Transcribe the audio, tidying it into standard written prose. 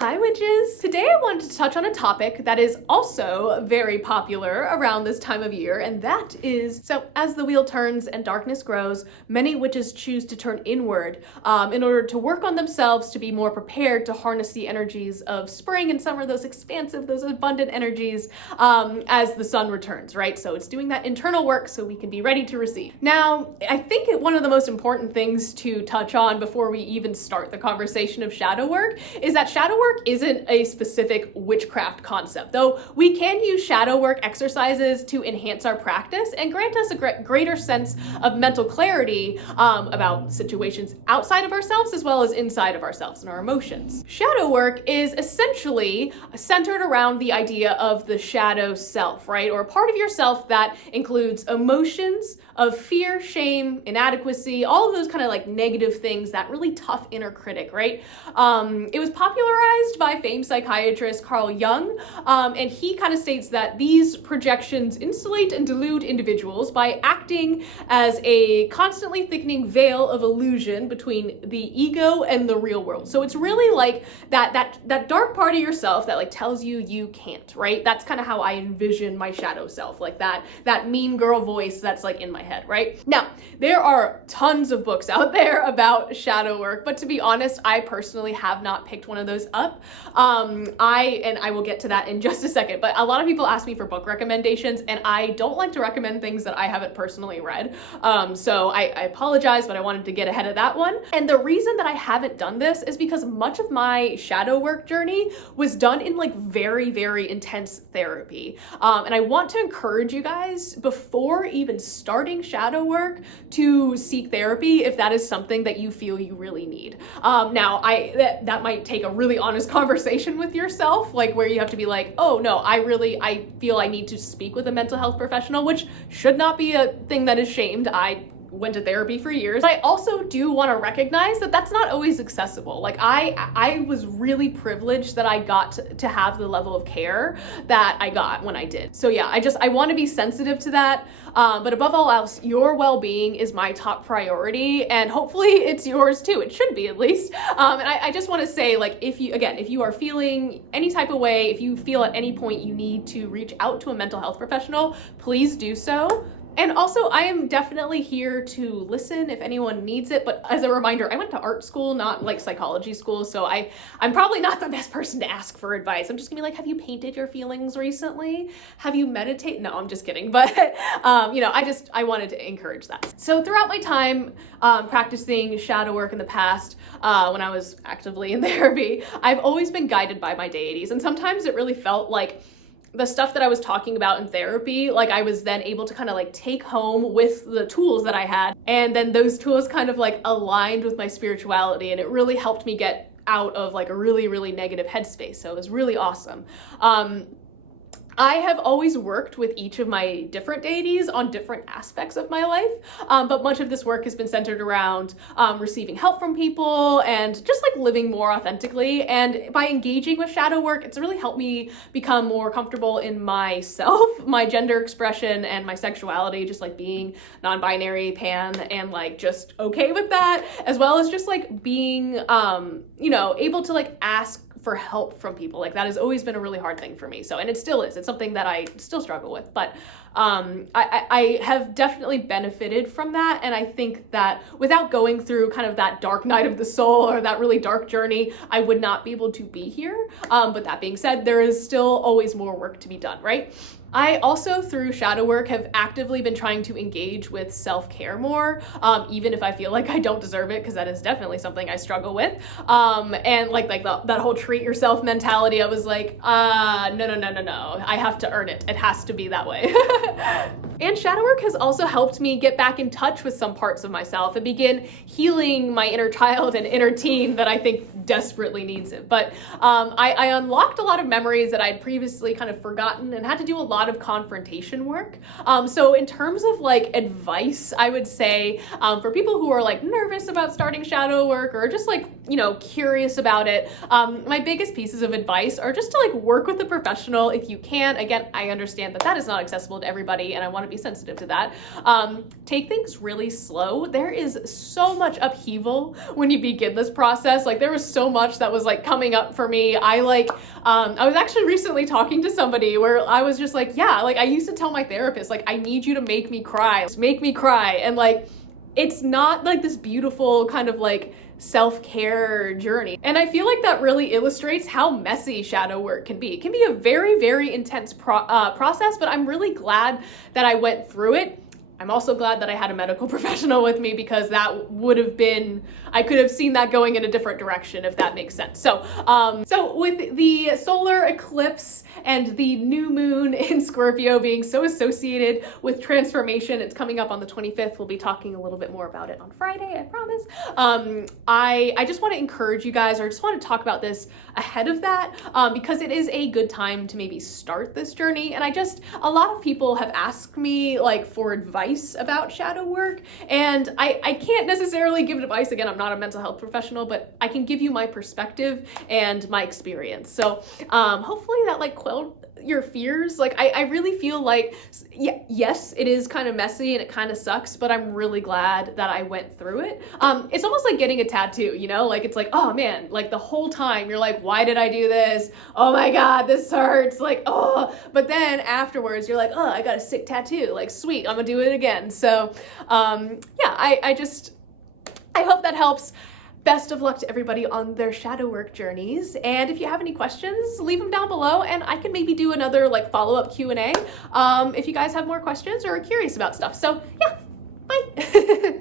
Hi witches! Today I wanted to touch on a topic that is also very popular around this time of year, and that is, so as the wheel turns and darkness grows, many witches choose to turn inward in order to work on themselves to be more prepared to harness the energies of spring and summer, those expansive, those abundant energies as the sun returns, right? So it's doing that internal work so we can be ready to receive. Now, I think one of the most important things to touch on before we even start the conversation of shadow work is that shadow work isn't a specific witchcraft concept, though we can use shadow work exercises to enhance our practice and grant us a greater sense of mental clarity about situations outside of ourselves as well as inside of ourselves and our emotions. Shadow work is essentially centered around the idea of the shadow self, right? Or a part of yourself that includes emotions of fear, shame, inadequacy, all of those kind of like negative things, that really tough inner critic, right? It was popularized by famed psychiatrist Carl Jung, and he kind of states that these projections insulate and delude individuals by acting as a constantly thickening veil of illusion between the ego and the real world. So it's really like that dark part of yourself that like tells you you can't, right? That's kind of how I envision my shadow self, like that mean girl voice that's like in my head, right? Now, there are tons of books out there about shadow work, but to be honest, I personally have not picked one of those up. I will get to that in just a second, but a lot of people ask me for book recommendations, and I don't like to recommend things that I haven't personally read. So I apologize, but I wanted to get ahead of that one. And the reason that I haven't done this is because much of my shadow work journey was done in like very, very intense therapy. And I want to encourage you guys, before even starting shadow work, to seek therapy if that is something that you feel you really need. Now, that might take a really honest conversation with yourself, like where you have to be like, oh no, I feel I need to speak with a mental health professional, which should not be a thing that is shamed. I went to therapy for years. But I also do want to recognize that that's not always accessible. Like I was really privileged that I got to have the level of care that I got when I did. So yeah, I want to be sensitive to that. But above all else, your well-being is my top priority, and hopefully it's yours too. It should be, at least. And I just want to say, like, if you are feeling any type of way, if you feel at any point you need to reach out to a mental health professional, please do so. And also, I am definitely here to listen if anyone needs it. But as a reminder, I went to art school, not like psychology school. So I'm probably not the best person to ask for advice. I'm just gonna be like, have you painted your feelings recently? Have you meditated? No, I'm just kidding. But, I wanted to encourage that. So throughout my time practicing shadow work in the past, when I was actively in therapy, I've always been guided by my deities. And sometimes it really felt like the stuff that I was talking about in therapy, like I was then able to kind of like take home with the tools that I had. And then those tools kind of like aligned with my spirituality, and it really helped me get out of like a really, really negative headspace. So it was really awesome. I have always worked with each of my different deities on different aspects of my life, but much of this work has been centered around receiving help from people and just like living more authentically. And by engaging with shadow work, it's really helped me become more comfortable in myself, my gender expression, and my sexuality, just like being non-binary, pan, and like just okay with that, as well as just like being, able to like ask for help from people. Like that has always been a really hard thing for me. So, and it still is. It's something that I still struggle with, but I have definitely benefited from that. And I think that without going through kind of that dark night of the soul or that really dark journey, I would not be able to be here. But that being said, there is still always more work to be done, right? I also, through shadow work, have actively been trying to engage with self-care more, even if I feel like I don't deserve it, because that is definitely something I struggle with. And like that whole treat yourself mentality, I was like, no, I have to earn it. It has to be that way. And shadow work has also helped me get back in touch with some parts of myself and begin healing my inner child and inner teen that I think desperately needs it. But I unlocked a lot of memories that I'd previously kind of forgotten and had to do a lot of confrontation work. So in terms of like advice, I would say for people who are like nervous about starting shadow work or just like, curious about it, my biggest pieces of advice are just to like work with a professional if you can. Again, I understand that that is not accessible to everybody, and I want to to be sensitive to that. Take things really slow. There is so much upheaval when you begin this process. Like there was so much that was like coming up for me. I was actually recently talking to somebody where I was just like, yeah, like I used to tell my therapist, like, I need you to make me cry. Make me cry. And like, it's not like this beautiful kind of like self-care journey. And I feel like that really illustrates how messy shadow work can be. It can be a very, very intense process, but I'm really glad that I went through it. I'm also glad that I had a medical professional with me, because that would have been, I could have seen that going in a different direction, if that makes sense. So with the solar eclipse and the new moon in Scorpio being so associated with transformation, it's coming up on the 25th. We'll be talking a little bit more about it on Friday, I promise. I just want to encourage you guys, or just want to talk about this ahead of that, because it is a good time to maybe start this journey. And a lot of people have asked me like for advice about shadow work, and I can't necessarily give advice. Again, I'm not a mental health professional, but I can give you my perspective and my experience. So hopefully that like quelled your fears. Like I really feel like, yes, it is kind of messy and it kind of sucks, but I'm really glad that I went through it. It's almost like getting a tattoo, you know, like it's like, oh man, like the whole time you're like, why did I do this? Oh my God, this hurts. Like, oh, but then afterwards you're like, oh, I got a sick tattoo. Like, sweet, I'm gonna do it again. So yeah, I hope that helps. Best of luck to everybody on their shadow work journeys. And if you have any questions, leave them down below, and I can maybe do another like follow-up Q&A if you guys have more questions or are curious about stuff. So yeah, bye.